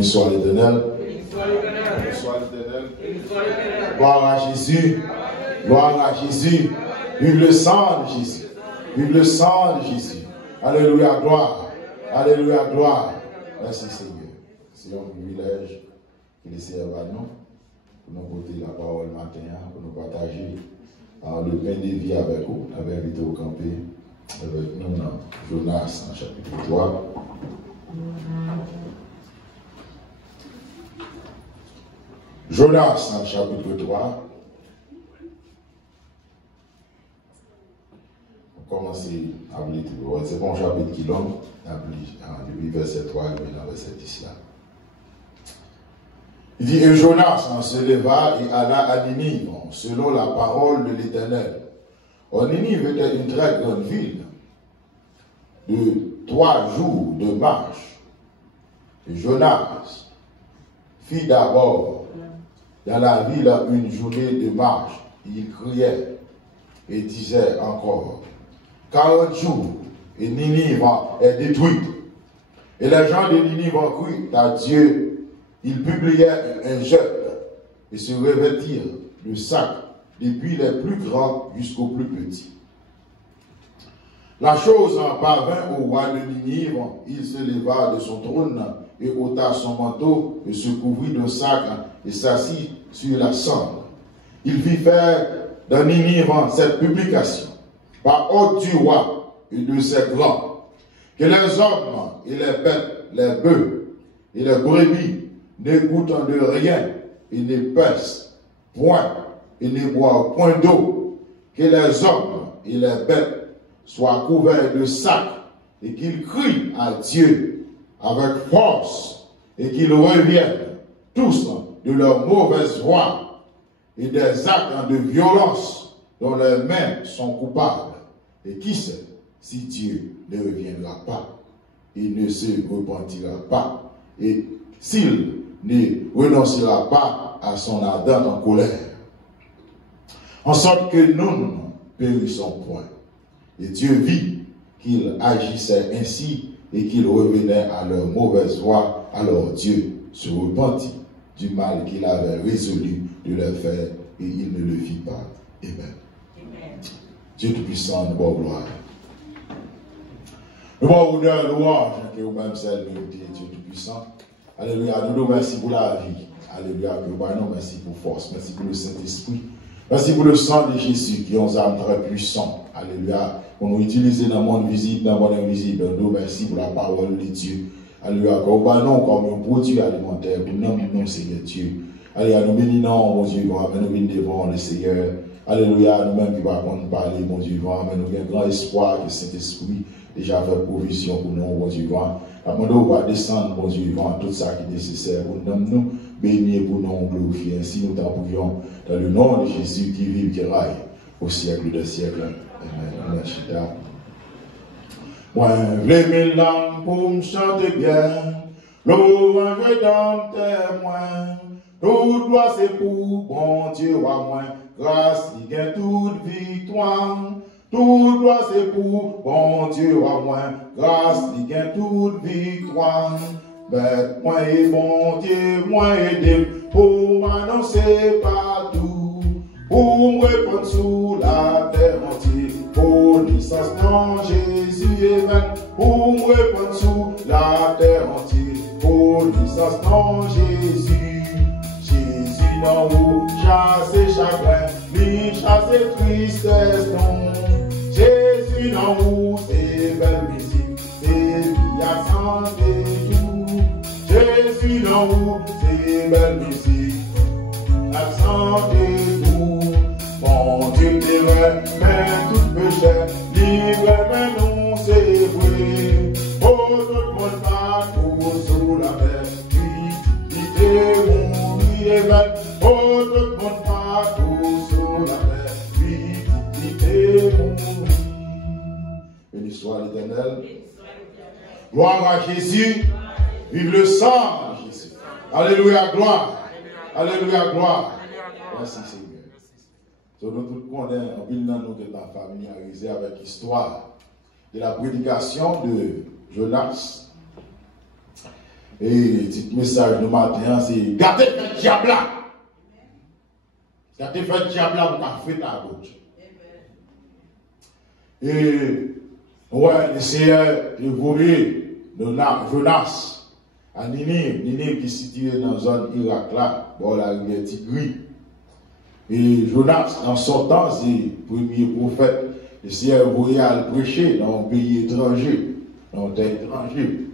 Béni soit l'Éternel. Béni soit l'Éternel. Gloire à Jésus. Gloire à Jésus. Vive le sang de Jésus. Vive le sang de Jésus. Alléluia, gloire. Alléluia, gloire. Merci Seigneur. C'est un privilège qu'il est servi à nous pour nous porter la parole matin, pour nous partager le pain de vie avec vous. On avait invité au camper avec nous dans Jonas en chapitre 3. Jonas en chapitre 3. On commence à lire. C'est bon chapitre qui est long. Depuis verset 3 et dans verset 10 là. Il dit, et Jonas se leva et alla à Ninive, selon la parole de l'Éternel. Or, Ninive était une très grande ville, de 3 jours de marche. Et Jonas fit d'abord dans la ville une journée de marche. Il criait et disait encore, 40 jours, et Ninive est détruite. Et les gens de Ninive ont cru à Dieu. Ils publiaient un jeûne et se revêtirent de sacs, depuis les plus grands jusqu'aux plus petits. La chose parvint au roi de Ninive. Il se leva de son trône et ôta son manteau et se couvrit de sac et s'assit sur la cendre. Il fit faire dans Ninive cette publication par ordre du roi et de ses grands, que les hommes et les bêtes, les bœufs et les brebis ne goûtent de rien et ne pèsent point et ne boivent point d'eau, que les hommes et les bêtes soient couverts de sacs et qu'ils crient à Dieu avec force et qu'ils reviennent tous de leur mauvaise voie et des actes de violence dont leurs mains sont coupables. Et qui sait si Dieu ne reviendra pas, il ne se repentira pas, et s'il ne renoncera pas à son ardente colère, en sorte que nous ne périssons point. Et Dieu vit qu'il agissait ainsi et qu'il revenait à leur mauvaise voie. Alors Dieu se repentit du mal qu'il avait résolu de leur faire et il ne le fit pas. Amen. Dieu Tout-Puissant, nous avons gloire. Nous avons honneur, louange, que vous-même c'est Dieu Tout-Puissant. Alléluia, nous nous merci pour la vie. Alléluia, nous merci pour force, merci pour le Saint-Esprit. Merci pour le sang de Jésus qui est une âme très puissante. Alléluia, pour nous utiliser dans le monde visible, dans le monde invisible. Nous merci pour la parole de Dieu. Alléluia, comme un produit alimentaire, pour nous, Seigneur Dieu. Alléluia, nous bénissons, mon Dieu, nous bénissons devant le Seigneur. Alléluia, nous-mêmes qui ne parler, mon Dieu, mais nous avons un grand espoir que Saint-Esprit déjà fait provision pour nous, mon Dieu. Nous va descendre, mon Dieu, tout ça qui est nécessaire pour nous bénir, pour nous glorifier. Ainsi nous t'en prions dans le nom de Jésus qui vit, qui raille au siècle des siècles. Amen. Moi, les mille langues pour me chanter bien, louange dans témoin. Tout droit c'est pour bon Dieu à moi, grâce il gagne toute victoire. Tout droit c'est pour bon Dieu à moi, grâce il gagne toute victoire. Bête moi et bon Dieu, moi aidez pour m'annoncer partout, pour me répondre sous la terre entière. Pour licence dans Jésus est vain, pour me répondre sous la terre entière. Pour licence dans Jésus. Jésus dans vous, chasse chagrin, lui chasse tristesse non. Jésus dans vous, c'est belle musique, c'est vie à santé tout. Jésus dans vous, c'est belle musique, la santé tout. Bon Dieu t'aime, mais tout péché, libre, mais non c'est vrai. Oh, tout le monde va tout sous la terre, puis il oh, tout le monde partout sur la terre, puis est mourir. Béni soit l'Éternel. Gloire à Jésus. Vive le sang de Jésus. Alléluia, gloire. Alléluia, gloire. Merci Seigneur. Nous tous connaissons, nous sommes familiarisés avec l'histoire de la prédication de Jonas. Et le petit message de matin, c'est gardez le diable là. Gardez le diable là pour faire ta gauche. Et, ouais, le Seigneur est voué de Jonas à Ninive. Ninive qui est située dans la zone Irak là, bon, la rivière Tigris. Et Jonas, en sortant, c'est le premier prophète. Le Seigneur est voué à le prêcher dans un pays étranger, dans un terre étranger.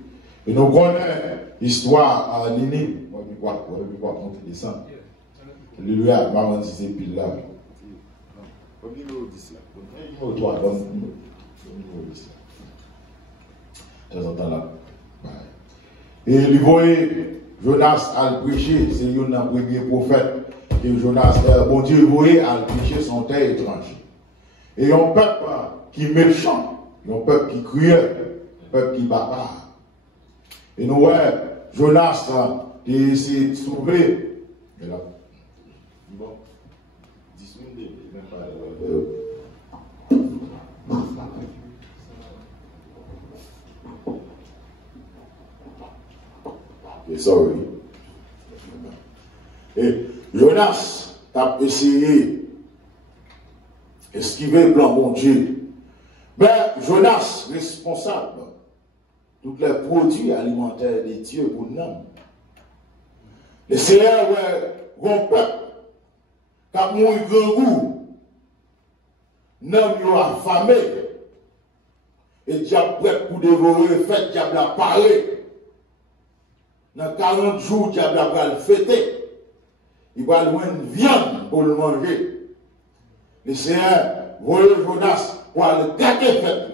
Et nous connaissons l'histoire à Ninive. On ne peut pas monter descendre. Alléluia, maman dit c'est pile là. Et il voyait Jonas à le prêcher, c'est un premier prophète que Jonas, bon Dieu, voyait à le prêcher son terre étranger. Et un peuple qui est méchant, un peuple qui cruel, un peuple qui barbare. Et nous voyons Jonas qui essayé de sauver. Et là, bon, 10 minutes, même pas. Sorry. Et Jonas a essayé d'esquiver le plan bon Dieu. Ben, Jonas, responsable de tous les produits alimentaires des dieux pour nous. Le Seigneur, un peuple qui a mouru grand goût, nous avons affamé, et diable prêt pour dévorer, fait diable a parlé. Dans 40 jours, diable va le fêter. Il va loin de viande pour le manger. Le Seigneur, voyez Jonas pour aller gâter fête.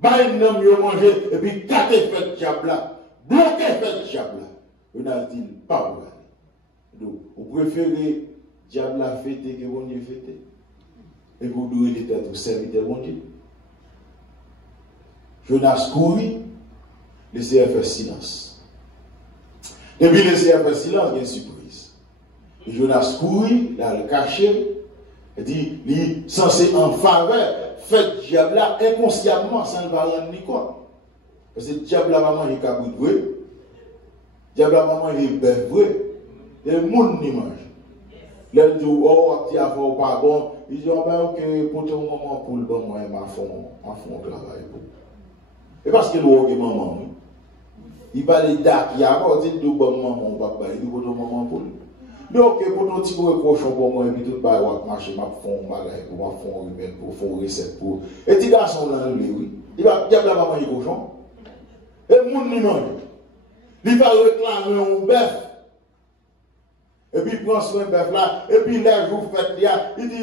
Bah, il n'a mieux manger et puis gâter fête diable là. Bloquer fête diable là. Jonas dit, pas vous. Donc, vous préférez diable la fêter que bon Dieu fêter. Et vous devez les têtes au serviteur bon Dieu. Jonas courit, le Seigneur fait silence. Depuis le Seigneur fait silence, il y a une surprise. Et Jonas courit, là, le caché, il dit, il est censé en faveur, fait diable là inconsciemment, sans le parler ni quoi. Parce que diable là va manger cabrit vrai, diable là va manger bœuf vrai, et le monde n'y mange. L'un dit, oh, tu as fait pas bon, il dit, oh, ben, ok, pour ton moment, pour le bon, moi, ma fond travail. Et parce que l'eau, maman, il va les dates, il y a encore dit, bon maman, papa, il dit, pour ton maman, pour lui. Donc, pour ton petit cochon pour moi, et puis tout le monde va marcher, ma fond, ma fond humaine, pour faire recette pour. Et petit garçon là, oui, il va manger cochon. Et le monde n'y mange. Il va réclamer un bœuf. Et puis il prend soin de bœuf là, et puis les jours fêtes, il dit,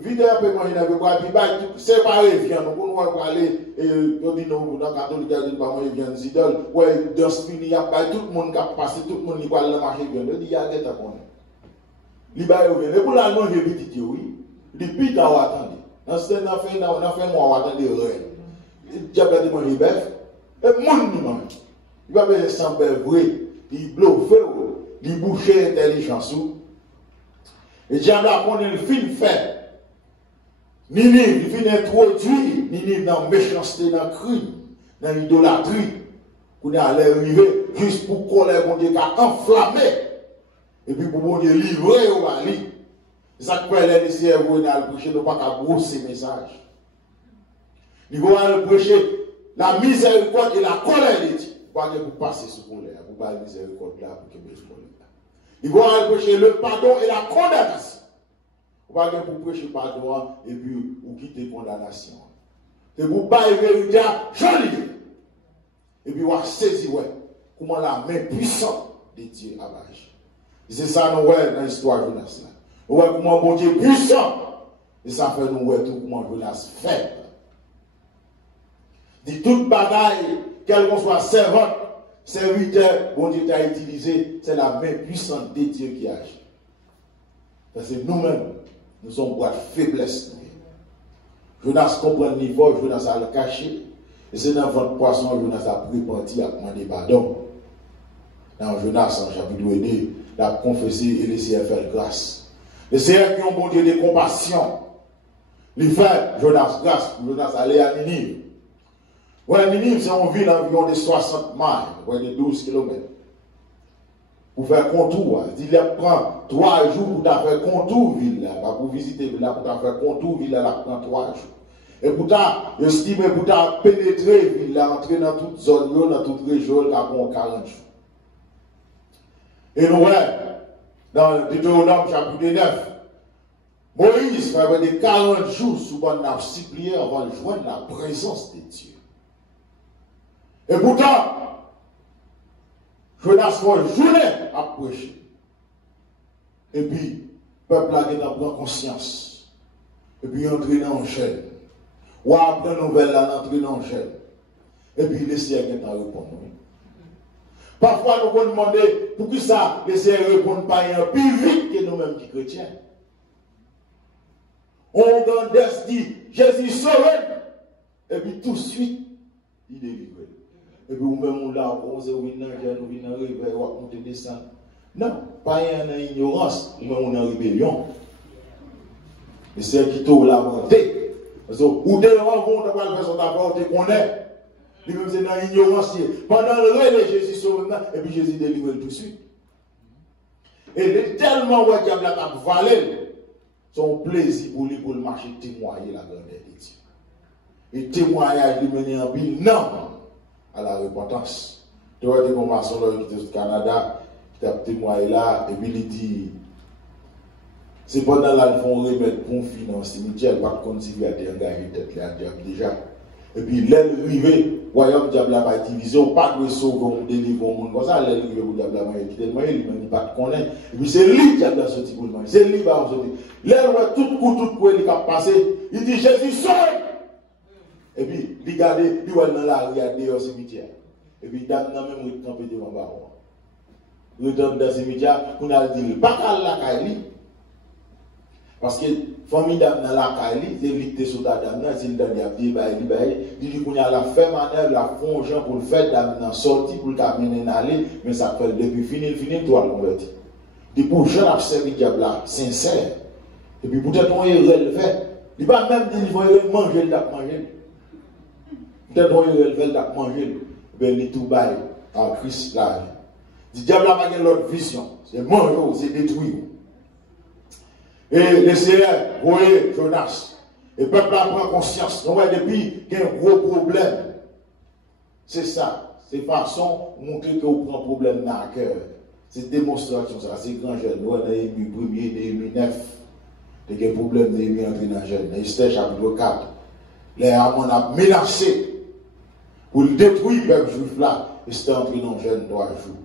vite un peu manger avec quoi, puis séparer viande, on va aller, et on dit non, dans le catholique, il dit pas manger viande zidole, ouais, dans ce il y a pas tout le monde qui a passé, tout le monde qui va aller marcher viande, il dit, il y a des temps qu'on est. Il va y revenir, et pour la manger vite, oui, depuis t'as attendu. Dans ce temps, on a fait moi, on attend des rêves. Il a pas de manger bœuf, et le monde nous mange. Il va faire sans bœuf vrai, il bluffe, il bouche intelligence. Et diable a connu le film fait. Ninive, il vient introduire Ninive dans la méchanceté, dans le crime, dans l'idolâtrie. Qu'on est allé arriver juste pour colère, mon Dieu, qui a enflammé. Et puis pour mon Dieu, livrer au Mali. C'est ça que les lycéens vont aller prêcher, ne pas qu'à brosser message. Ils vont aller prêcher la miséricorde et la colère de Dieu. Pas pour passer ce colère, pour pas la miséricorde là, pour que je colère. Ils vont aller prêcher le pardon et la condamnation. Vous ne pouvez pas prêcher le pardon et puis vous quitter la condamnation. Et vous ne pouvez pas vérité joli. Et puis vous allez saisir comment la main puissante de Dieu avage. C'est ça nous voyons dans l'histoire de Jonas. Nous voyons comment mon Dieu est puissant. Et ça fait nous voir tout comment Jonas fait. De toute bagaille, quelle qu'on soit servante, serviteur, bon Dieu t'a utilisé, c'est la main puissante de Dieu qui agit. Parce que nous-mêmes, nous sommes boîte faiblesse. Jonas comprend le niveau, Jonas a le caché. Et c'est dans votre poisson, Jonas a préparti à demander pardon. Dans Jonas, en chapitre 2, il a confessé et laissé faire grâce. Les seigneurs qui ont bon Dieu de compassion, il fait Jonas grâce, Jonas allait à Ninive. Ouais, Ninive, c'est une ville environ de 60 miles, ouais, de 12 km. Pour faire contour, il prend 3 jours pour faire contour ville là, pas pour visiter ville là, pour faire contour ville là, ça prend 3 jours. Et pourtant, j'estime pour pénétrer ville là, entrer dans toute zone, dans toute région, ça prend 40 jours. Et nous, dans Deutéronome chapitre 9, Moïse fait des 40 jours sous bonne nappe supplier avant de joindre la présence de Dieu. Et pourtant, Jonas fait une journée à prêcher. Et puis, le peuple a pris conscience. Et puis, entrer dans le chaîne. Ou après la nouvelle, là, entrer dans le chaîne. Et puis, laisser quelqu'un répondre. Parfois, nous pouvons demander pour qui ça, laisser répondre pas plus vite que nous-mêmes qui chrétiens. On dit, Jésus sauve. Et puis, tout de suite, il délivre. Et puis, vous-même, on l'a, on s'est vu dans le réveil, on te descend. Non, pas en ignorance, nous-même, on est en rébellion. Et c'est qui t'a lamenté. Parce que, ou t'es en vont, t'as pas le fait son d'abord, t'es connaît. Lui-même, c'est dans l'ignorance. Pendant le relais, Jésus sauve, et puis Jésus délivre tout de suite. Et il est tellement ouais, diable a valé son plaisir pour lui, pour le marcher, témoigner la grandeur de Dieu. Et témoignage lui mener en ville, non, à la repentance. Tu vois, des commençons là, qui était au Canada, qui a témoigné là, et puis il dit, c'est pendant là qu'ils font remettre pour finir dans le cimetière, pas contre si il a été engagé tête là, déjà. Et puis l'aile arrivée, royaume diable n'a pas divisé, on pas de sauver, on délivre au monde comme ça, l'aile arrivée pour diable n'a quitté le moyen, il ne pas de connaître. Et puis c'est lui qui diable a sorti pour le moyen, c'est lui qui va sortir. L'aile voit tout coup, il a passé, il dit Jésus sauve! Et puis, il regarde, il va dans la regarder au cimetière. Et puis, dame n'a même campé devant le baron. Il retourne dans le cimetière, on a dit, pas qu'à la caille. Parce que la famille dame dans la caille, c'est lui qui est sur la dame, c'est le dame qui a dit, il dit qu'on a la fait manœuvre, la fonction pour le faire, dame n'a sorti, pour le caminer dans l'aller, mais ça fait depuis fini, toi le converti. Et pour les gens qui servi diable là, sincère. Et puis, peut-être on est relevé. Il ne va même dire qu'il faut manger, il va manger. Peut-être qu'on est relevé, il va manger. Ben, il tout bail en Christ là. Le diable n'a pas l'autre vision. C'est manger, c'est détruire. Et les Seigneurs, vous voyez, Jonas, et le peuple prend conscience. Donc, depuis qu'il y a un gros problème, c'est ça. C'est façon de montrer que vous prenez un problème dans le cœur. C'est démonstration, ça. C'est grand jeune. Nous, on a eu le premier, Néhémie 9. Il y a un problème de Néhémie entre dans le jeune. Esther, chapitre 4. Les Amon a menacé pour le détruire, le peuple juif là. Esther entré dans le jeune 3 jours.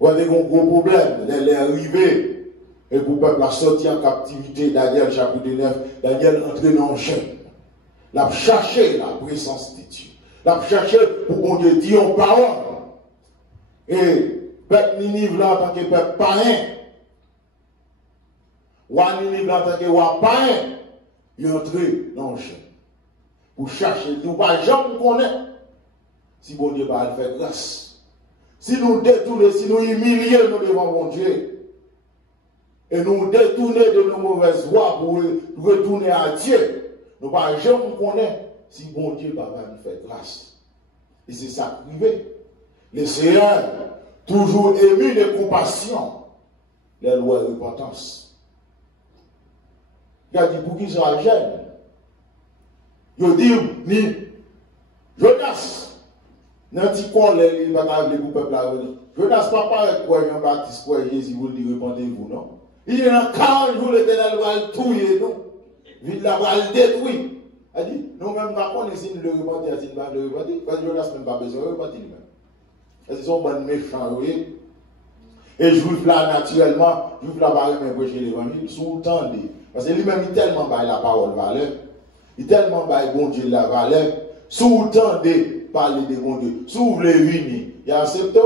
On a eu un gros problème. Elle est arrivée. Et pour le peuple a sorti en captivité, Daniel chapitre 9, Daniel entré dans le chaîne. Il a cherché la présence de Dieu. Il a cherché pour qu'on te dise en parole. Et peuple Ninive là en tant que peuple païen, Roi Ninive là en tant que roi païen, il est entré dans le chaîne. Pour chercher, nous ne pouvons jamais connaître si bon Dieu va le faire grâce. Si nous détournons, si nous humilions nous devant mon Dieu, et nous détourner de nos mauvaises voies pour retourner à Dieu, nous ne pouvons jamais connaître si bon Dieu va nous faire grâce. Et c'est ça privé. Les Seigneurs, toujours émus de compassion, les lois de repentance. Il a dit pour qu'ils soient jeunes. Il dit, ni Jonas, n'en-tu quoi les batailles pour le peuple à venir. Jonas, papa, quoi, Jean-Baptiste, quoi, Jésus, vous le dites, repentez-vous, non? Il est dans 40 jours, l'Éternel va le tuer, non? Il va le détruire. Il dit, nous-mêmes, quand on essaie de le repentir, s'il va le repentir, parce que Jonas n'a même pas besoin de repentir lui-même. Parce qu'ils sont bonnes méchants, oui. Et juif là, naturellement, juif là, va même prêcher l'évangile, sous le temps. Parce que lui-même, il tellement baille la parole valeur. Il tellement baille bon Dieu la valeur. Sous le temps de parler de bon Dieu. Sous les vignes, il y a accepté.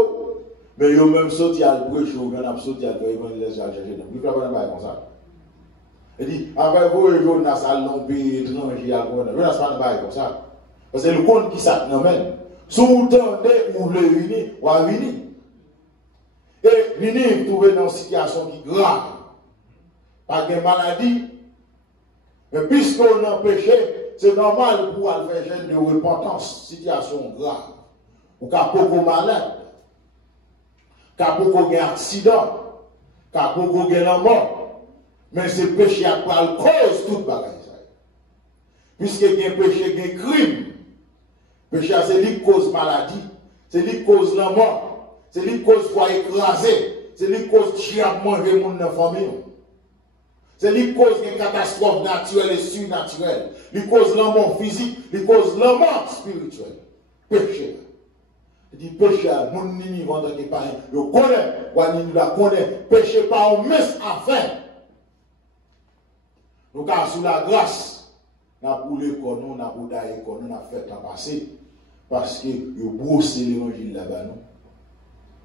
Mais il y a même sauté à le prêcher, il y a sauté à le l'évangile à chercher. Donc, il ne faut pas comme ça. Il dit, après vous, Jonas a l'empire étranger à le Jonas ne pas comme ça. Parce que le compte qui s'appelle, sous le temps de où les vignes, ou à venir. Et venir trouver dans une situation qui est grave. Pas de maladie. Mais puisqu'on a péché, c'est normal pour faire gêne de repentance, situation grave. Ou qu'à beaucoup malade, qu'à beaucoup accident, qu'à beaucoup la mort. Mais c'est péché à quoi cause toute bagaille. Puisque il y a péché, il y a crime. Péché, c'est lui qui cause maladie, c'est lui qui cause la mort, c'est lui qui cause foi écrasé, c'est lui qui cause diable manger monde dans la famille. C'est lui qui cause une catastrophe naturelle et surnaturelle. Il cause la mort physique, il cause la mort spirituelle. Péché. Il dit péché, mon nini vendant qui parle, je connais, ou la connaît, péché par un mes afin. Nous avons sous la grâce, nous avons boulé comme nous, nous avons boudé comme nous, nous avons fait en passé, parce que vous brossez l'évangile là-bas, nous.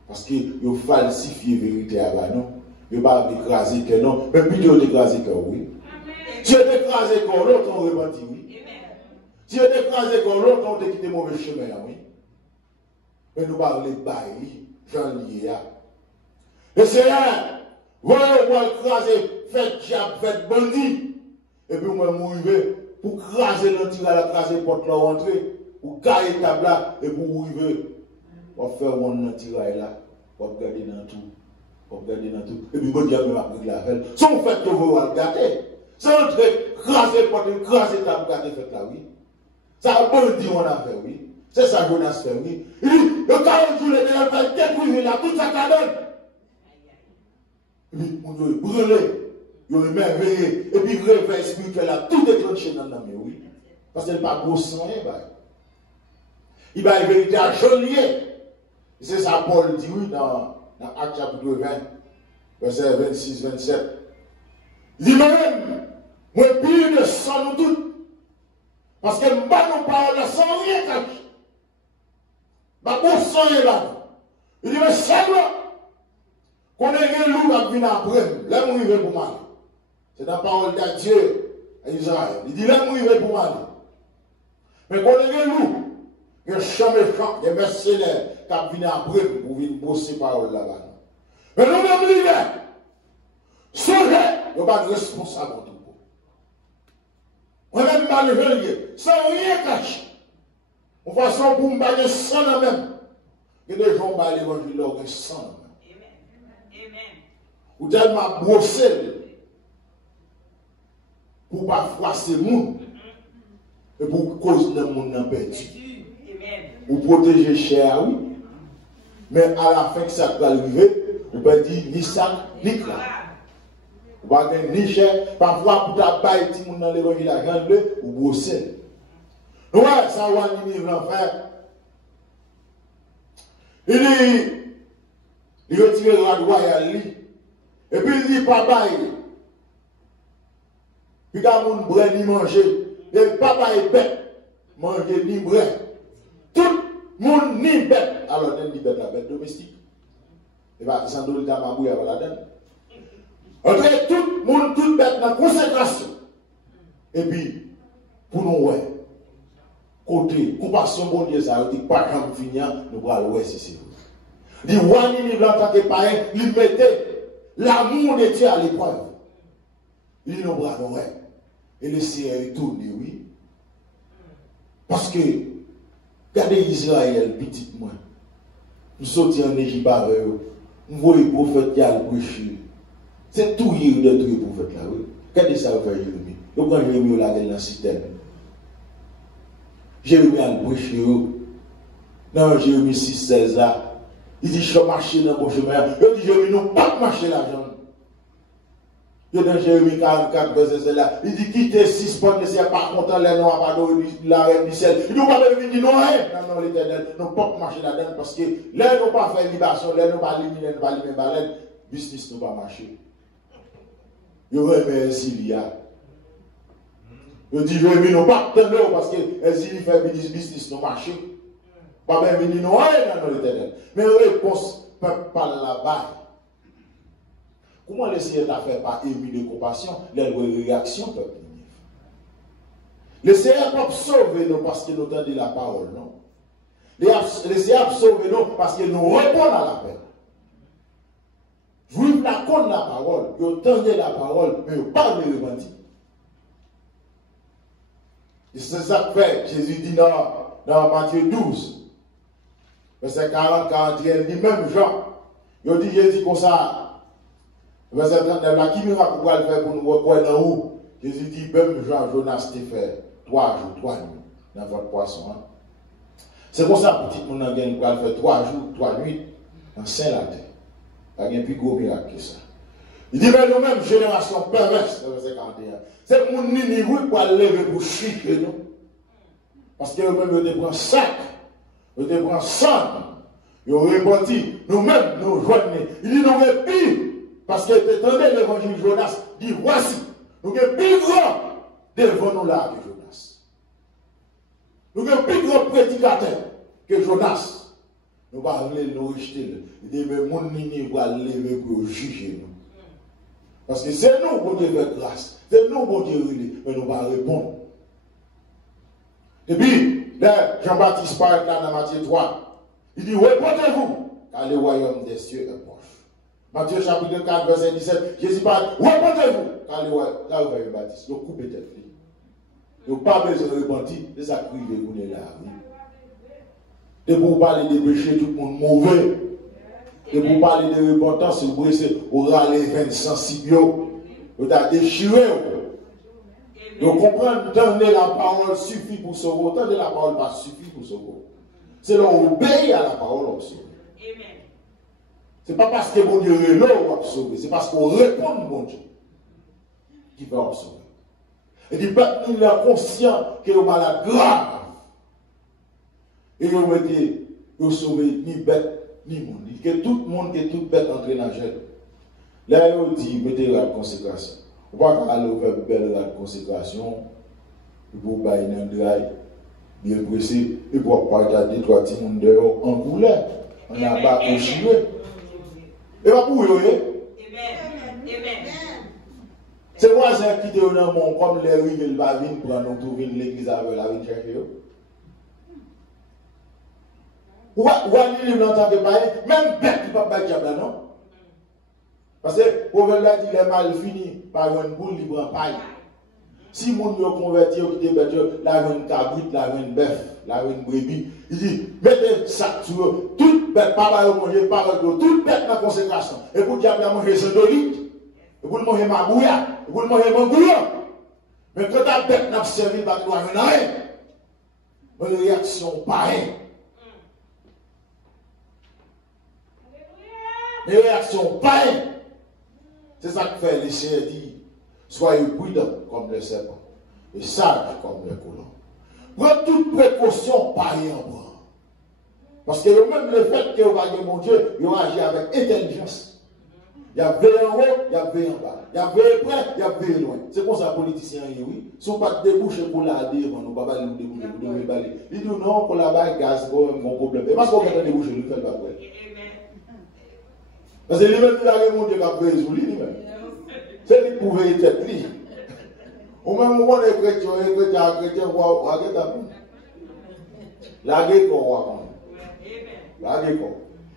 Parce que vous falsifiez la vérité là-bas, nous. Vous ne pas écraser que non, mais puis vous écraser que oui. Si vous écrasez que l'autre, on repentit, oui. Si vous écrasez que l'autre, on quitté mauvais chemin, oui. Mais nous parlons de bail, j'en lié là. Et c'est là, voyez, on va écraser, faites diable, faites bandit. Et puis moi, je vais pour craser l'antiral, craser la porte là, rentrer, pour gailler la table là, et pour arriver, on va faire un antiral là, on va regarder dans tout. On va regarder dans tout. Et puis, bon diable m'a pris de la veille. Si on fait que vous va regarder, c'est entrer, craser la porte, craser la table, regarder, faites là, oui. Ça a bandit, on a fait, oui. C'est ça que Jonas fait, oui. Il dit, le 40 jours, les gens veulent détruire là, tout ça qu'à donne. Et puis, on doit brûler. Il y a émerveillé. Et puis, le réveil spirituel a tout déclenché dans l'âme, oui. Parce qu'il n'y a pas gros sang, il va y vérité à Joliet. C'est ça, Paul dit, oui, dans Acte chapitre 20, verset 26-27. Il dit, moi-même, moi, pire de sang nous tous. Parce que nous ne parlons pas sans rien cacher. Bah, pour sang, il est là. Il dit, mais c'est là. Qu'on ait un loup à venir après, là, on y va pour mal. C'est la parole de Dieu à Israël. Il dit, là, on y va pour mal. Mais qu'on ait un loup, un champ méchant, des mercenaires qui viennent après pour venir bosser parole là-bas. Mais nous-mêmes, l'hiver, songez, nous pas de responsable en tout cas. On n'a même pas le vérifier, sans rien cacher. De toute façon, pour me bailler sans la même. Il y a des gens qui baillent l'évangile là, qui sans la même. Amen. Ou tellement brossé pour ne pas froisser le monde et pour cause le monde n'a perdu. Ou protéger cher, oui. Mais à la fin que ça va arriver, on peut dire ni ça, ni là. On va dire ni cher. Parfois, pour ta baille, si on dans l'évangile à grande, ou brosser. Ouais, ça va venir l'enfer. Il dit, il retire la royale, et puis il dit, papa, puis quand on brin ni manger, et papa est bête, manger ni brin. Tout le monde ni bête, alors on dit bête la bête domestique. Et bien, sans doute, il y a ma bouille à la donne. Entre tout le monde, toute bête dans la consécration. Et puis, pour nous, ouais. Côté, compassion, bon Dieu, ça dit pas quand finir, nous allons voir si c'est vous. Il dit, Wani, il en tant que parent, il mettait l'amour de Dieu à l'épreuve. Il dit, nous allons voir. Et le Seigneur tourne, oui. Parce que, regardez Israël, petit moi. Nous sortions en Égypte avec eux. Nous voyons les prophètes qui ont prêché. C'est tout hier de tous les prophètes là, oui. Regardez ça, vous faites Jérémie. Vous prenez Jérémie là dans la citerne. Jérémie a prêché. Dans Jérémie 6-16 là, il dit, je marche dans mon chemin. Il dit, Jérémie, non, pas marcher là-dedans. Il dans Jérémie 44, verset là, il dit, quittez 6 bonnes, c'est pas content, les noirs, pas la reine du ciel. Il dit, pas de dire non, non, l'éternel, non, pas marcher là-dedans, parce que là, nous pas faire libération, là, nous pas éliminer, nous pas éliminer baleine, business nous pas marcher. Il remet Ezilia. Il dit, Jérémie, non, pas attendre, parce que Ezilia fait business nous marcher. Pas même venir non, non, l'éternel. Mais réponse, peuple parle là-bas. Comment le Seigneur t'a fait par ému de compassion, les réactions peuvent venir. Le Seigneur peut sauver nous parce qu'il nous donne la parole, non? Le Seigneur peut sauver nous parce qu'il nous répond à l'appel. Vous la connaissez la parole, vous entendez la parole, mais vous ne parlez pas de repentir. Et c'est ça que fait. Jésus dit dans Matthieu 12, verset 40, 41, il dit même Jean. Il dit Jésus comme ça. Verset 39, là, qui miracle pour le faire pour nous reconnaître en haut? Jésus dit, même Jean, Jonas, t'es fait 3 jours, 3 nuits dans votre poisson. Hein? C'est pour ça, petit monde a gagné pour le faire 3 jours, 3 nuits dans Saint-Latin. Pas de plus gros miracle que ça. Il dit, mais nous-mêmes, génération perverse, verset 41. C'est mon niveau pour lever pour chiffrer nous. Parce que nous-mêmes, nous prenons sac, nous prenons sang, nous répandons, nous-mêmes, nous joignons. Il dit, nous répit, parce que attendez l'évangile Jonas, il dit, voici, nous sommes plus grands devant nous là que Jonas. Nous sommes plus grands prédicateurs que Jonas. Nous ne pouvons pas nous rejeter. Il dit, mais mon niveau va lever pour juger nous. Parce que c'est nous qui Dieu fait grâce. C'est nous qui Dieu relève, mais nous ne pouvons pas répondre. Et puis, là, Jean-Baptiste parle là dans Matthieu 3. Il dit, répondez-vous, car le royaume des cieux est proche. Matthieu chapitre 4, verset 17, Jésus parle, répondez-vous, car le royaume Baptiste, nous coupez tête. Nous n'avons pas besoin de repentir, c'est ça que vous êtes là. Et pour parler des péchés, tout le monde mauvais. Et pour parler de repentance, vous aurez les 25 sibio, vous avez déchiré. Vous comprenez, donner la parole suffit pour sauver, donner la parole pas suffit pour sauver. C'est l'obéir à la parole pour sauver. Ce n'est pas parce que mon Dieu est là qu'on va sauver, c'est parce qu'on répond à mon Dieu qui va sauver. Et dit, il est conscient que vous avez malade grave. Et vous mettez, vous sauvez ni bête, ni monde. Que tout le monde, que toute bête entre dans le jeu. Là, il dit, mettez la consécration. Vous ne pouvez pas aller faire belle la consécration, vous bailler dans le drail, bien pressé, et pour pas regarder trois petits monde dehors en couleur. On n'a pas continué. Et pas pour eux, Amen. C'est moi qui te donne mon comme les rives, il va venir pour nous trouver l'église avec la vie chercher. Ou allez l'entendre parler, même bête qui ne peut pas dire non. Parce que le proverbe dit les mal fini par une boule libre en paille. Si mon Dieu converti, qui te bête, la une cabrit, la une bœuf, la une brebis, il dit mettez ça sur eux, toute bête, pas de manger, pas de toute bête dans la consécration. Et pour diable à manger ce dolite, et pour manger ma bouilla, et pour manger mon bouillon. Mais quand la bête n'a pas servi, pas de rien. Une réaction pareille. Une réaction pareille. C'est ça que fait les Seigneur dit, soyez prudents comme les serpents et sages comme les colons. Prenez toute précaution pareille en bras. Parce que même le fait que vous voyez mon Dieu, il agit avec intelligence. Il y a veillé en haut, il y a veillé en bas. Il y a veillé près, il y a veillé loin. C'est pour ça que les politiciens, oui, si on ne pas déboucher pour la dire, on ne va pas déboucher pour le baler. Il dit non, pour la balle, gaz, mon problème. Et parce qu'on va déboucher, nous faisons pas pour elle. Parce que lui-même, il a mon Dieu qui a résoudre lui-même. C'est lui qui pouvait être lui. Au même moment, les chrétiens, voient la guerre qu'on voit. La guerre qu'on.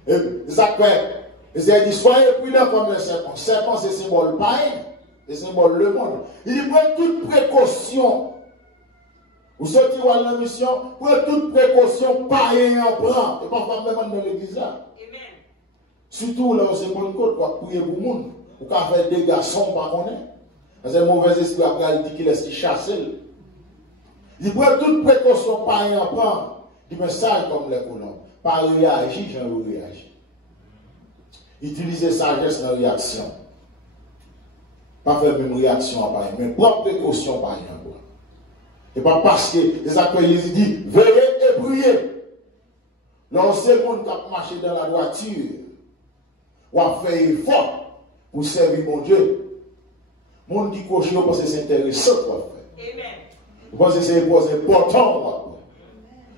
Et ça fait. Et c'est dit, soyez prudents comme le serpent. Le serpent, c'est symbole païen, c'est symbole le monde. Il dit, prenez toute précaution. Vous sortez à la mission, prenez toute précaution, païen en prend. Et pas même dans l'église là. Surtout là, c'est bon code pour prier pour le monde. Ou quand faire des garçons, pas connaître. Parce que le mauvais esprit après, il dit qu'il est chasse. Il prend toute précaution, païen en prend. Il me sage comme les colons. Pas réagir, j'en réagir. Utiliser sagesse dans la réaction. Pas faire même réaction à pareil, mais prendre précaution par exemple. Et pas parce que les acteurs ils disent veillez et priez. Lorsque le monde qui a marché dans la droiture, ou a fait effort pour servir mon Dieu, le monde qui coche, parce que c'est intéressant pour faire. Je pense que c'est important.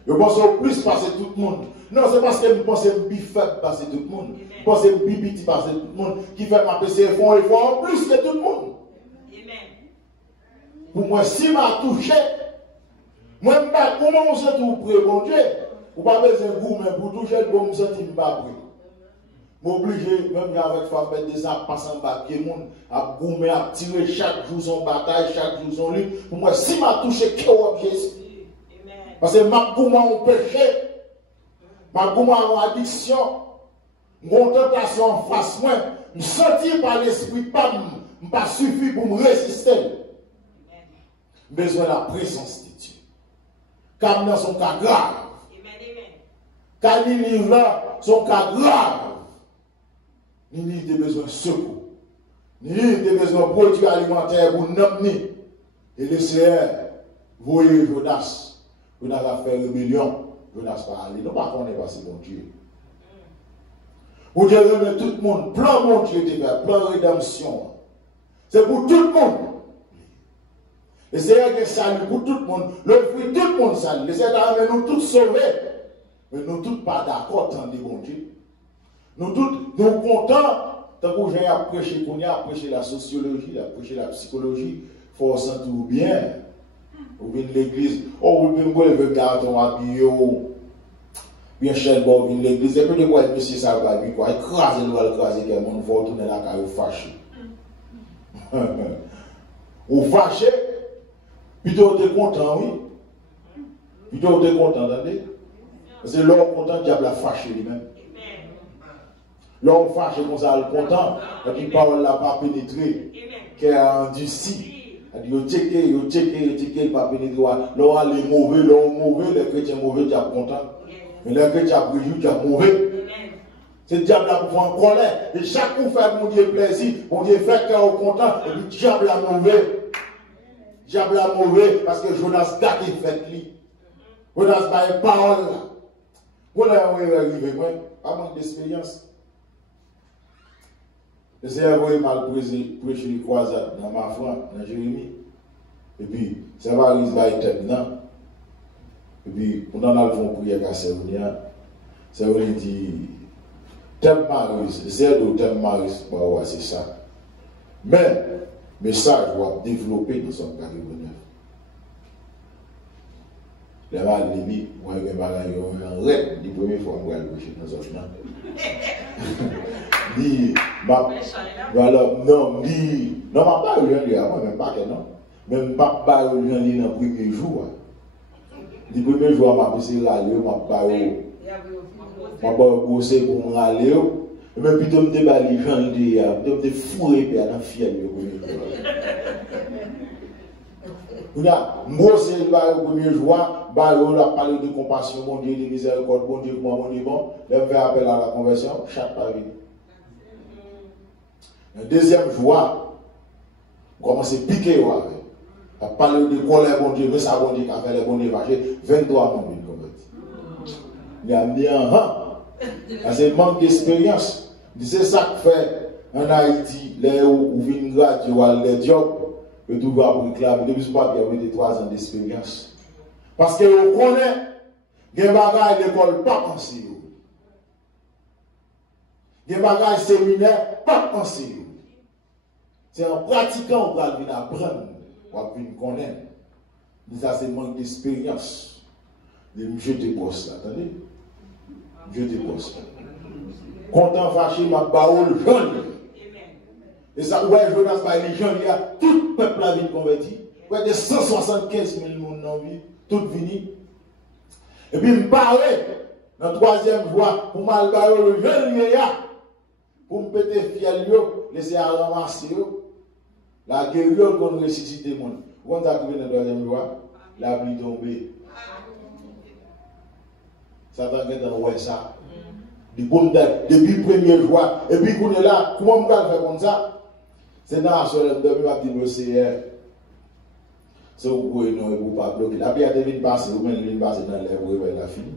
Je pense que plus passer tout le monde. Non, c'est parce que je pense que je suis faible passer tout le monde. Je pense que je suis petit passer tout le monde. Qui fait ma PC font effort plus que tout le monde. Pour moi, si m'a touché, moi, comment on se trouve pour mon Dieu? Ou pas besoin de vous, mais pour toucher, je me sentir pas prêt. M'obligé, même avec femme, mettre des apps passant en bas, pied monde, à goumer, à tirer chaque jour son bataille, chaque jour son lutte. Pour moi, si m'a touché, qu'est-ce que parce que ma gouma en péché, ma gouma en addiction, mon tentation en face moi, me sentir par l'esprit pas, pas suffi pour me résister. Besoin de la présence de Dieu. Car dans son cas grave. Car il livre son cas grave. Ni des besoins de secours. Ni des besoins de produits alimentaires pour nous. Et le Seigneur, voyez Jonas. Jonas a fait rébellion. Jonas pas aller. Nous ne connaissons pas si bon Dieu. Pour Dieu remet tout le monde. Plan mon Dieu de faire. Plan rédemption. C'est pour tout le monde. Le Seigneur qui salut pour tout le monde. Le fruit, tout le monde salue. Le Seigneur a nous tous sauvés. Mais nous tous pas d'accord, tant de bon Dieu. Nous tous, nous contents, tant que j'ai prêché, qu'on a prêché la sociologie, prêché la psychologie, il faut se sentir bien. Vous venez de l'église, oh, vous venez de garçon habillé, bien cher, vous venez de l'église, et puis de quoi, monsieur, ça va bien, quoi, écraser, nous allons écraser, quel monde, vous retourner la caille, vous fâchez. Vous fâchez, plutôt vous êtes content, oui. Plutôt vous êtes content, attendez. C'est l'homme content, le diable a fâché lui-même. L'homme fâché comme ça, le content, et puis parole n'a pas pénétré, qui a endurci. Il dit, il checké, pas pénétré. L'homme est mauvais, l'homme mauvais, les chrétiens mauvais, tu es content. Mais les chrétiens brillant, tu es mauvais. C'est le diable là pour en colère. Et chaque coup fait mon Dieu plaisir, mon Dieu fait qu'il est content, et puis le diable est mauvais. Le diable est mauvais, parce que Jonas gâte fait lui. Jonas n'a pas de parole là. Vous l'avez arrivé, moi, pas manque d'expérience. Le Seigneur voyait mal prêcher les croisades dans ma foi, dans Jérémie. Et puis, ça va arriver à être maintenant. Et puis, on en a le prière à Sévounia. Sévounia dit, thème Maris, le Seigneur de thème Maris, c'est ça. Mais, le message doit développer dans son carré bonheur. Les mal limite, moi, je vais en règle, la première fois que je vais prêcher dans un an. Dit, voilà, non, dit, non, pas eu rien, moi, même pas que non. Même pas eu rien dans le premier jour. Le premier jour, je m'a passé râler, je m'a bossé pour me râler. Mais plutôt, je me suis fourré, puis je suis fier. Moi, c'est le premier jour, on a parlé de compassion, mon Dieu, de miséricorde, mon Dieu, mon Dieu, bon, on fait appel à la conversion, chaque paris. Le deuxième jour, on commence à piquer, on a parlé de colère, mon Dieu, mais ça, mon Dieu, qui a fait les bons évangiles, 23 mois, il y a bien c'est un manque d'expérience. C'est ça que fait en Haïti, là où vient graduer les jobs. Le tout va pour réclamer, depuis ce moment, il y a eu 3 ans d'expérience. Parce que vous connaissez, il y a des bagages d'école pas pensé. Il y a des bagages séminaire pas pensé. C'est en pratiquant qu'on va venir apprendre, on va venir connaître. Mais ça, c'est manque d'expérience. Je te poste, attendez. Je te poste. Content fâché, ma parole jaune. Et ça, ouais, Jonas, les gens, il y a tout le peuple à vie converti. Ouais, des 175 000 personnes dans la vie, tout fini. Et puis, me parler, dans la troisième voie, pour mal parler le jeune, pour me péter fiel, laisser à ramasser, la guerre, qu'on ressuscite le monde. Quand on a trouvé dans la troisième voie, la pluie tombée. Ça va être dans ouais, ça. Depuis le premier jour, et puis qu'on est là, comment on va faire comme ça? C'est dans la soirée, je vais dire Seigneur. C'est vous pouvez non, pas bloquer. La pierre devine passer, ou même devine passer dans l'air, vous la fini.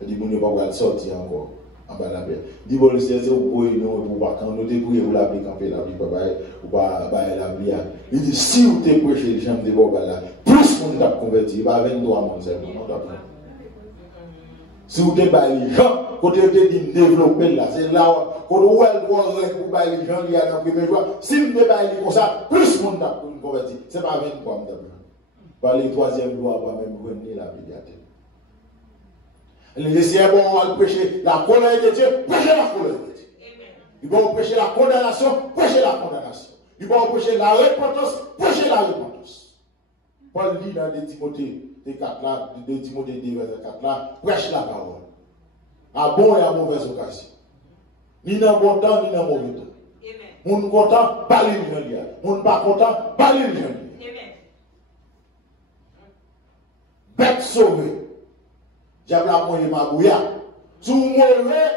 Je dis, vous ne pouvez pas sortir encore en bas de la pierre. Dis, bon, le Seigneur, vous pouvez non, vous pas quand nous débrouillez, vous l'avez campé, la vie, ou pas la vie. Il dit, si vous te prêchez les gens de vos là, plus on t'a converti, il va 23 mois seulement. Si vous êtes les gens, quand vous êtes développé là, c'est là quand vous êtes les gens qui sont dans le premier jour. Si vous êtes comme ça, plus monde a converti. Ce n'est pas 23 mois. Par les troisième jour, on va même revenir la pédiatrie. Laissez bon prêcher la colère de Dieu, prêchez la colère de Dieu. Il va prêcher la condamnation, prêchez la condamnation. Il va prêcher la repentance, prêchez la repentance. Paul dit dans 2 Timothée 4 là, 2 Timothée 2 verset 4 là, prêche la parole. À bon et à mauvaise occasion. Ni dans bon temps, ni dans mauvais temps. Mon content, pas les gens. Mon pas content, pas les gens. Bête sauvée. Diable a moyen mabouya. Sous mauvais,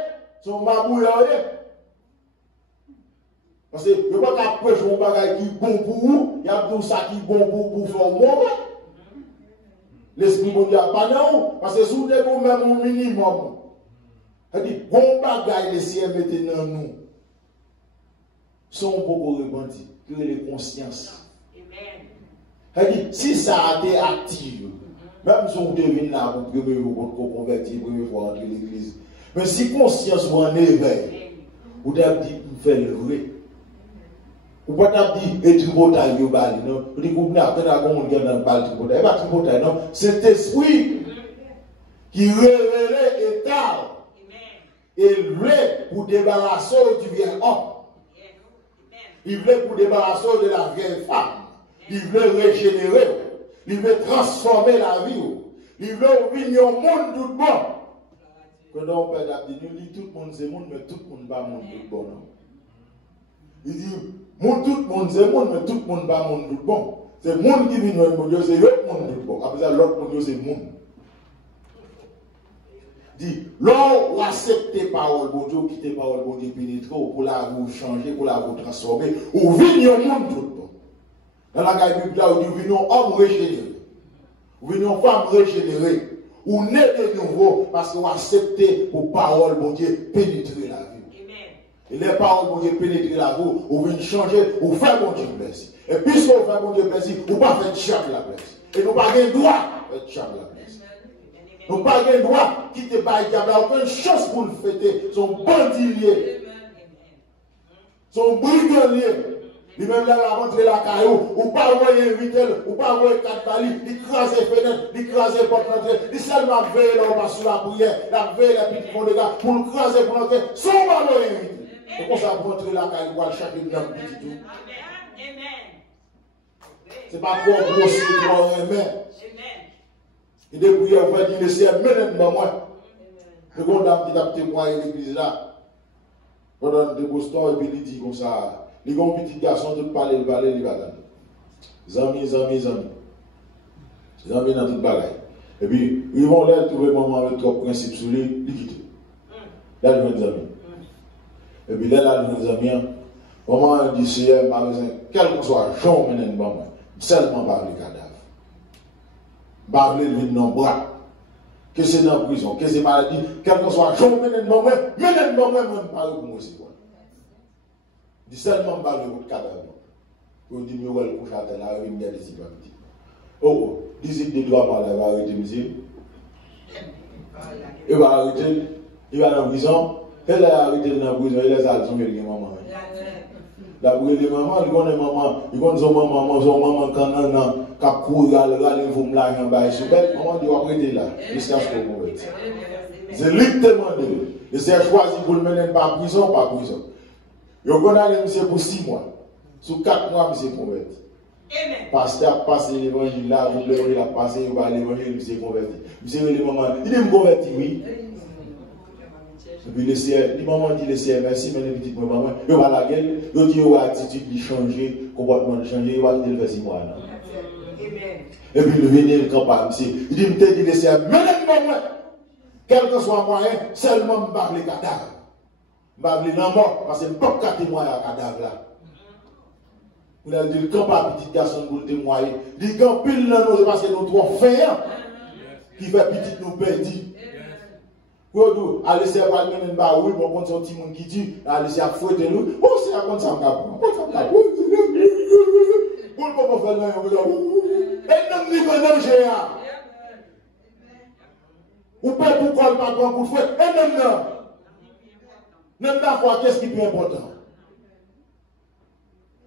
sous mabouya. Parce que je ne peux pas prêcher un bagage qui est bon pour vous, il y a tout ça qui est bon pour vous faire mauvais. L'esprit bon Dieu pas non, parce que si vous avez même un minimum, c'est-à-dire, bon bagage, les ciels mettent dans nous. Sont beaucoup répandus, que les consciences. C'est-à-dire, si ça a été actif, même si on devine là, vous pouvez vous convertir, vous pouvez voir entrer l'église. Mais si conscience vous en éveil, vous avez dit, vous faites le vrai. Vous pouvez dire, et tripotaille, vous bali, non? Vous dites, vous n'avez pas de monde qui est dans le bal tripotaille. Pas tripotaille, non? Cet esprit qui révèle et tard. Il voulait pour débarrasser du vieil homme. Il voulait pour débarrasser de la vieille femme. Il voulait régénérer. Il voulait transformer la vie. Il voulait venir au monde tout bon. Quand on parle d'abdini, il dit tout le monde c'est monde, mais tout le monde pas monde tout bon. Il dit tout le monde c'est monde, mais tout le monde pas monde tout bon. C'est le monde qui vient au monde, c'est l'autre monde tout bon. Après ça, l'autre monde c'est le monde. Dit, l'on accepte les paroles, bon Dieu, quitte les paroles, bon Dieu, pénétrer, pour la vous changer, pour la vous transformer, ou venir au monde tout le monde. Dans la Bible, là, on dit, venons homme régénéré, venons femme régénérée, ou né de nouveau, parce qu'on accepte vos paroles, bon Dieu, pénétrer la vie. Et les paroles, bon Dieu, pénétrer la vie, ou venir changer, ou faire bon Dieu plaisir. Et puisqu'on fait bon Dieu plaisir, ou pas faire chaque la plaisir. Et nous pas de droit faire chaque la plaisir. Nous n'avons pas le droit de quitter le diable, aucune chance pour le fêter. Son bandilier, son brigadier. Lui-même là, il a montré la caillou, ou pas envoyer inviter, ou pas envoyer 4 balles, il crase les fenêtres, il crase les portes d'entrée, il seulement veille là, on va sur la prière, la veille les petits fonds de gars, pour le craser pour l'entrée, sans envoyer inviter. Et comme ça, pour montrer la caillou, pour chacun dans le petit tout. C'est pas pour grossir, pour aimer. Et depuis, on va dire, laissez maintenant moi. Je condamne qui a témoigné l'église là. Pendant de Boston, et puis il dit comme ça. Les grands petits garçons, tout parler, le balai, les bagages. Zami dans toute bagaille. Et puis, ils vont là trouver maman avec trois principes sur lui, ils quittent. Là, je vais des amis. Et puis là, je vais des amis. Maman dit, Seigneur, ma besoin, quel que soit Jean, seulement par les cadavres. Parler de nos bras, que c'est dans la prison, que c'est maladie, quel que soit Jean, même pas pour moi, c'est quoi. Dis seulement parler de votre cadavre. Vous dites, mais ouais, le couche à la rue, il y a des hypocrites. Oh, dis des droits par là, il va arrêter, monsieur. Il va arrêter, il va dans la prison, il va arrêter dans la prison, il les a sont les mamans. La brûle les mamans, il connaît maman, il connaît son maman, quand on a cap courir, il faut me l'argent, maman dit, arrêter là, jusqu'à ce que vous mettez. C'est lui qui demande, et c'est choisi pour le mener par prison, pas prison. Yo connaît monsieur pour 6 mois. Sous 4 mois, monsieur converti. Pasteur passe l'évangile là, vous l'évangile a passé, il va l'évangile, monsieur converti. Monsieur les mamans, il est converti, oui. Et puis le CR, les mamans dit le CR, merci, mais les petites mamans, il va la gueule, il dit il a attitude de changer, comportement de changer, il va quitter le faire 6 mois. Et puis il vient le campagne, monsieur. Il dit, je dit le CR, mais les mamans, quel que soit moyen, seulement me parle les cadavres. Je vais mort parce que je ne peux pas témoigner à cadavre là. Vous avez dit, le camp pas petit garçon pour le témoigner. Il dit, quand pile là, c'est parce que nous trop faits qui fait petit nous perdre. Pour nous, allez, c'est pas le même oui, pour qu'on soit petit monde qui dit, allez, c'est à fouetter nous. Oh, c'est à contre ça, on va pour le pas faire là, on va dire, et non, il va danger. Ou pas pour qu'on pas pour fouetter, et non. Même parfois, qu'est-ce qui est plus important?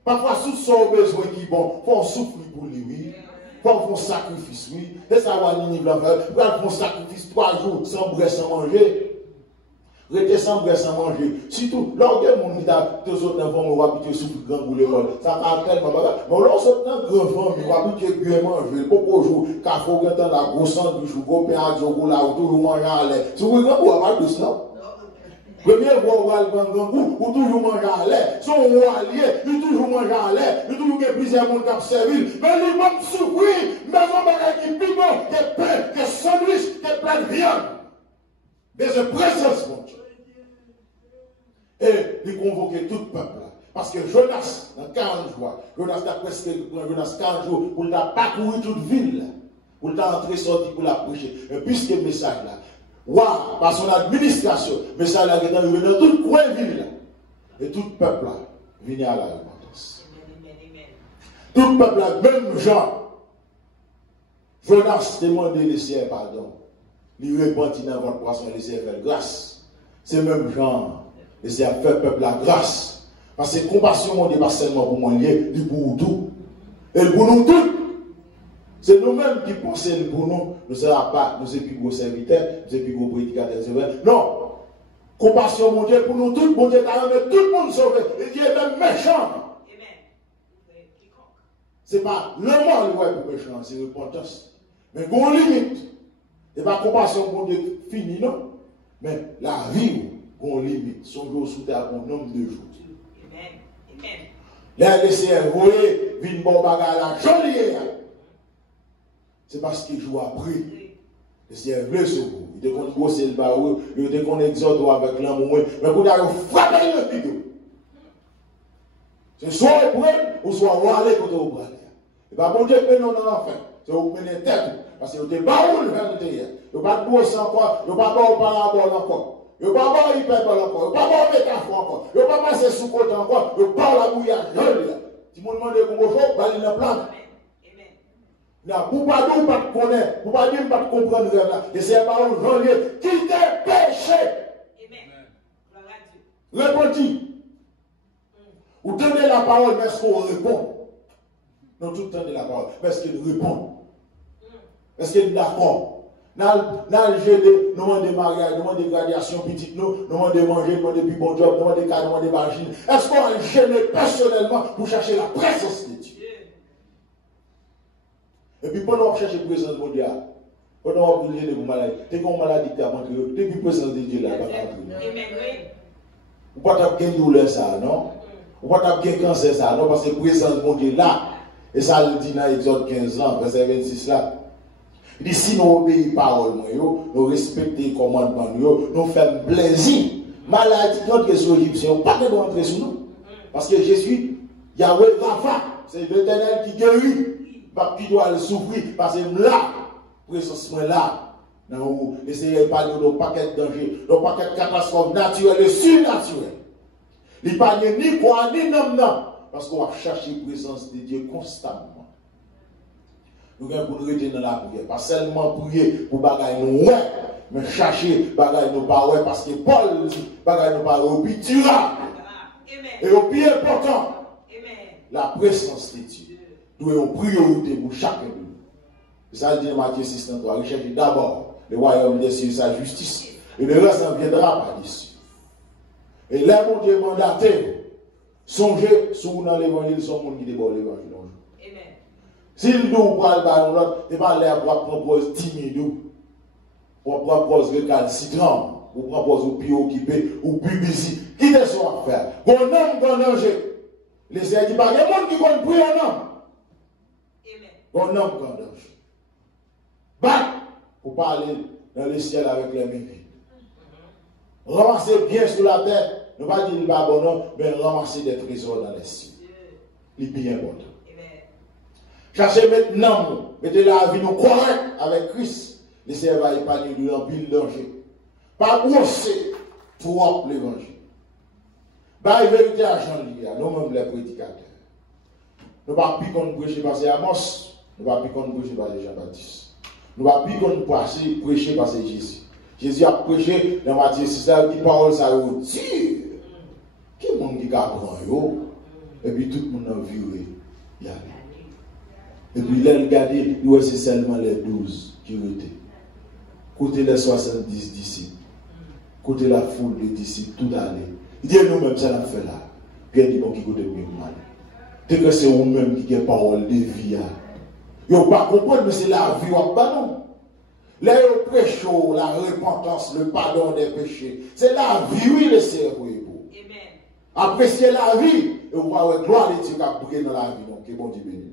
Parfois, sous son besoin qui est bon, il faut souffrir pour lui, oui. Il Pour faire un sacrifice, oui. Et ça va Ninive la faire. Pour faire un sacrifice 3 jours sans boire, sans manger. Rester sans boire, sans manger. Surtout, lorsque mon qui a deux autres enfants, on va habiter sous le grand bout l'école. Ça va tellement bagarre. Mais lorsque un grand enfant, on va habiter bien manger. Beaucoup de jours, quand il faut que la grosse sandwich, ou gros pain à jour, là, ou toujours manger à l'air. Si vous voulez, on va pas de ça. Première fois, on va le grand goût, ou toujours manger à l'air. Son roi allié, il toujours manger à l'air. Il toujours que plusieurs monde qui ont servi. Mais il m'a surpris. Mais on va qui piment, des pains, des sandwichs, des plats de viande. Des présence, mon Dieu. Et il convoquait tout le peuple. Parce que Jonas, dans 40 jours, Jonas a presque 40 jours pour parcourir toute ville. Pour entrer, sortir, pour la prêcher. Et puisque le message là, wow, par son administration, le message là, il est arrivé dans tout le coin de ville. Et tout le peuple là, vient à la repentance. Tout le peuple là, même Jean, Jonas demandait le Seigneur pardon. Il repentit dans votre poisson, le Seigneur fait grâce. C'est même Jean. Et c'est à faire peuple la grâce. Parce que compassion, on n'est pas seulement pour moi, il pour tout. Et pour nous tous. C'est nous-mêmes qui pensons pour nous. Nous ne serons pas, nous sommes plus gros serviteurs, nous sommes plus gros prédicateurs. Non. Compassion, mon Dieu, pour nous tous, mon Dieu, t'as remis tout le monde sauvé. Il est même méchant. Ce n'est pas le mal pour méchant, c'est repentance. Mais qu'on limite. Ce n'est pas compassion, mon Dieu, fini, non. Mais la vie, qu'on limite, son jour sous terre, un nombre de jours. Amen. Là, le Seigneur, vous voyez, vient bon bagage là, joli. C'est parce qu'il joue après. Le Seigneur veut sur vous. Il te qu'on grosse le barreau, il te qu'on exhorte avec l'amour. Mais vous avez frappé le piquet. C'est soit vous prenez, ou soit vous allez quand vous prenez. Et bien, bon Dieu, non, non, enfin. C'est vous prenez tête. Parce que vous êtes barreau le verre de terre. Vous n'avez pas de bourse encore, vous n'avez pas de parabole encore. Vous n'avez pas de hyperbole encore, vous n'avez pas de métaphore encore, vous n'avez pas passé sous côté encore, vous n'avez pas la bouillade. Si vous demandez comment vous faites, vous allez le plan. Pour pas dire, pas de connaître, pour pas dire, pas de comprendre le rêve. Et c'est par un janvier qui t'a péché. Répondit. Vous donnez la parole, mais est-ce qu'on répond? Non, tout le temps de la parole, mais est-ce qu'il répond? Est-ce qu'il est d'accord? Nous demandons des mariages, nous demandons des gradations petites, nous demandons de manger, nous demandons des bons jobs, nous demandons des cas, nous demandons des machines. Est-ce qu'on est gêné personnellement pour chercher la présence de Dieu? Et puis pendant qu'on cherche la présence de Dieu, pendant qu'on est malade, dès qu'on est maladie, depuis la présence de Dieu là, vous ne pouvez pas gagner douleur ça, non? Vous ne pouvez pas gagner cancer ça, non? Parce que la présence de Dieu là, et ça le dit dans Exode 15 ans, verset 26 là. Il dit si nous obéissons parole, nous respectons les commandements, nous faisons plaisir. Maladie, notre question égyptienne, pas de rentrer sur nous. Parce que Jésus, Yahweh Rapha, c'est l'Éternel qui guérit. Pas qui doit le souffrir, parce que là, précisément là, essayez de parler de paquet de dangers, de paquet de catastrophes naturelles et surnaturelles. Il n'y a pas ni quoi, ni non, parce qu'on va chercher la présence de Dieu constamment. Nous avons pour nous rester dans la prière. Pas seulement prier pour bagailler nous, mais chercher bagailler nous pas, parce que Paul dit bagailler nous pas, au plus durable. Et au plus important, la présence de Dieu. Nous avons priorité pour chacun de nous. Ça dit dans Matthieu 6, recherchez d'abord le royaume des cieux et sa justice. Et le reste en viendra par dessus. Et là, mon Dieu mandaté, songez sur dans l'évangile, son monde qui déborde l'évangile. S'il nous parle par l'autre, il va aller proposer 10 000 pour proposer le calcitran, ou proposer au plus occupé, ou plus busy. Qui est son affaire? Bon homme, bon danger. Les Seigneurs disent, il y a des gens qui vont prier un homme. Bon homme, bon danger. Bah, pour parler dans le ciel avec les mains vides. Ramasser bien sur la terre, ne pas dire pas bon homme, mais ramasser des trésors dans les cieux. C'est bien important. Cherchez maintenant, mettez la vie nous correcte avec Christ. Le Seigneur va épargner de l'empile danger. Pas brosser trop l'évangile. Bah, la vérité à Jean-Lia, nous-mêmes les prédicateurs. Nous ne pouvons pas prêcher par Amos, nous ne pouvons pas prêcher par Jean-Baptiste. Nous ne pouvons pas prêcher par Jésus. Jésus a prêché dans Matthieu 6, il dit parole ça vous dire. Qui est le monde qui apprend, et puis tout le monde a vu. Et puis là, regardez, il c'est seulement les 12 qui étaient. Côté les 70 disciples. Côté la foule de disciples, tout allé. Il dit nous-mêmes, ça l'a fait là. Puis il dit bon, qui côté mieux mal. Dès que c'est vous-même qui avez parole de vie. Vous ne pas comprendre, mais c'est la vie. Non. Là, vous prêchez la repentance, le pardon des péchés. C'est la vie, oui, le cerveau. Appréciez la vie. Et vous voyez gloire de Dieu qui a brillé dans la vie. Donc, bon Dieu béni.